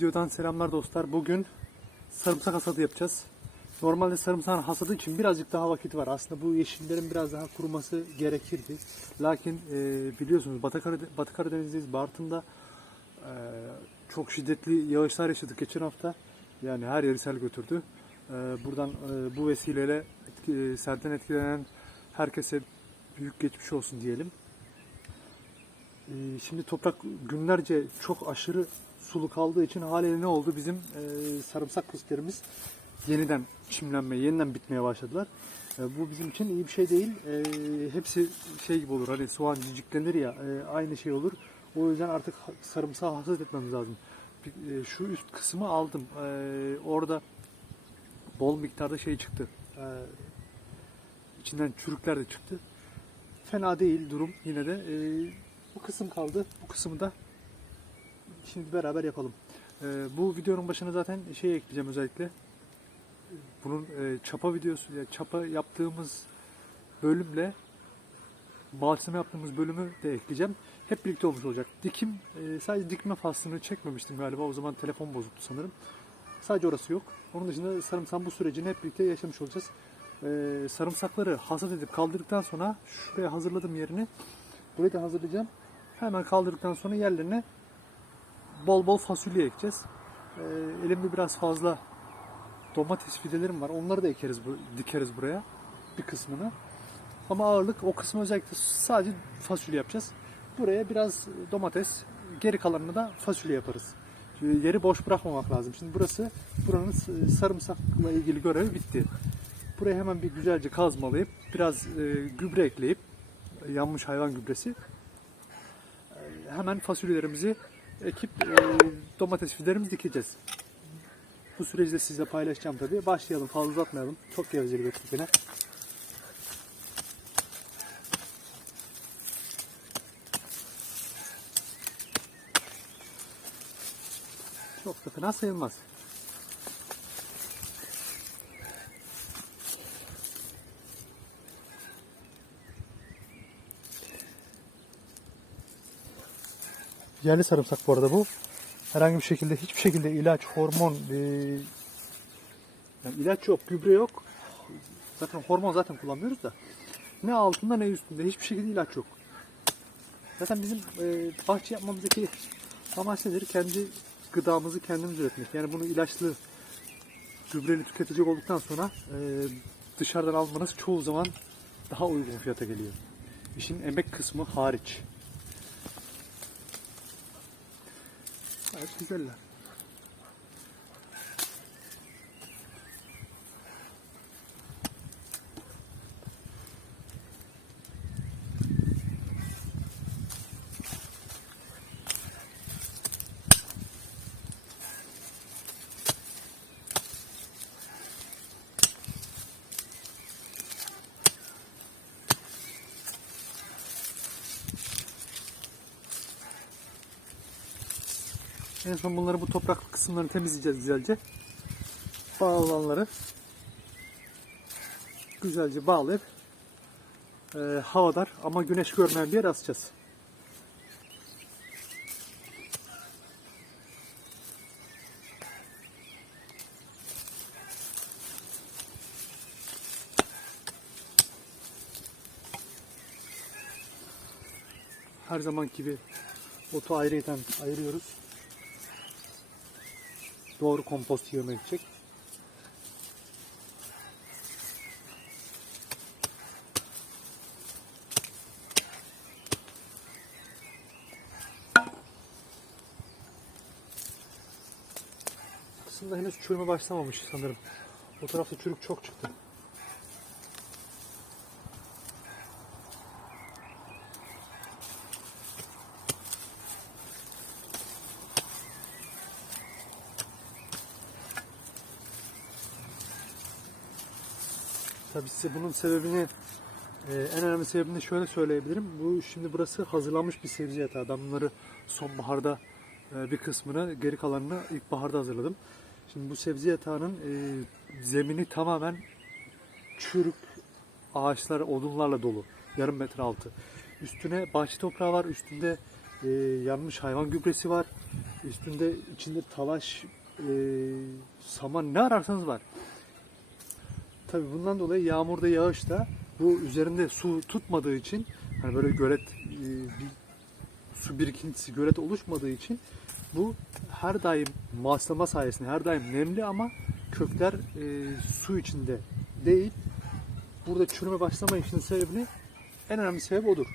Videodan selamlar dostlar. Bugün sarımsak hasadı yapacağız. Normalde sarımsağın hasadı için birazcık daha vakit var. Aslında bu yeşillerin biraz daha kuruması gerekirdi. Lakin e, biliyorsunuz Batı, Karade- Batı Karadeniz'deyiz. Bartın'da e, çok şiddetli yağışlar yaşadık geçen hafta. Yani her yeri sel götürdü. E, buradan e, bu vesileyle etki, e, selden etkilenen herkese büyük geçmiş olsun diyelim. Ee, Şimdi toprak günlerce çok aşırı sulu kaldığı için haliyle ne oldu? Bizim e, sarımsak risklerimiz yeniden çimlenmeye, yeniden bitmeye başladılar. E, bu bizim için iyi bir şey değil. E, hepsi şey gibi olur, hani soğan ciciklenir ya, e, aynı şey olur. O yüzden artık sarımsağı hasat etmemiz lazım. E, şu üst kısmı aldım. E, orada bol miktarda şey çıktı. E, içinden çürükler de çıktı. Fena değil durum yine de. E, bu kısım kaldı. Bu kısmı da şimdi beraber yapalım. Ee, bu videonun başına zaten şey ekleyeceğim özellikle. Bunun e, çapa videosu, ya çapa yaptığımız bölümle balçama yaptığımız bölümü de ekleyeceğim. Hep birlikte olmuş olacak. Dikim, e, sadece dikme faslını çekmemiştim galiba. O zaman telefon bozuktu sanırım. Sadece orası yok. Onun dışında sarımsak bu sürecini hep birlikte yaşamış olacağız. Ee, sarımsakları hasat edip kaldırdıktan sonra şuraya hazırladım yerini. Burayı da hazırlayacağım. Hemen kaldırdıktan sonra yerlerine bol bol fasulye ekeceğiz. Ee, elimde biraz fazla domates fidelerim var. Onları da ekeriz, dikeriz buraya bir kısmını. Ama ağırlık o kısmı özellikle sadece fasulye yapacağız. Buraya biraz domates, geri kalanını da fasulye yaparız. Şimdi Yeri boş bırakmamak lazım. Şimdi burası buranın sarımsakla ilgili görevi bitti. Buraya hemen bir güzelce kazmalayıp biraz e, gübre ekleyip yanmış hayvan gübresi. Ee, Hemen fasulyelerimizi ekip e, domates fidelerimizi dikeceğiz. Bu süreci de sizle paylaşacağım tabii. Başlayalım fazla uzatmayalım. Çok gevezeli bekledik yine. Çok da fena sayılmaz. Yerli sarımsak bu arada bu. Herhangi bir şekilde hiçbir şekilde ilaç, hormon, e, yani ilaç yok, gübre yok. Zaten hormon zaten kullanmıyoruz da. Ne altında ne üstünde hiçbir şekilde ilaç yok. Zaten bizim e, bahçe yapmamızdaki amaç nedir? Kendi gıdamızı kendimiz üretmek. Yani bunu ilaçlı, gübreli tüketecek olduktan sonra e, dışarıdan almanız çoğu zaman daha uygun fiyata geliyor. İşin emek kısmı hariç. عشت كلها En son bunları bu toprak kısımlarını temizleyeceğiz güzelce. Bağlananları güzelce bağlayıp e, havadar ama güneş görmeyen bir yere asacağız. Her zaman gibi otu ayrıyeten ayırıyoruz. Doğru kompost gidecek. Aslında henüz çürüme başlamamış sanırım. O tarafta çürük çok çıktı. Tabii size bunun sebebini e, en önemli sebebini şöyle söyleyebilirim. Bu şimdi burası hazırlanmış bir sebze yatağı. Ben bunları sonbaharda e, bir kısmını, geri kalanını ilkbaharda hazırladım. Şimdi bu sebze yatağının e, zemini tamamen çürük ağaçlar, odunlarla dolu. Yarım metre altı. Üstüne bahçe toprağı var. Üstünde e, yanmış hayvan gübresi var. üstünde içinde talaş, e, saman ne ararsanız var. Tabi bundan dolayı yağmurda yağışta bu üzerinde su tutmadığı için hani böyle gölet e, bir su birikintisi gölet oluşmadığı için bu her daim maslama sayesinde her daim nemli ama kökler e, su içinde değil. Burada çürüme başlama işinin sebebini en önemli sebep odur.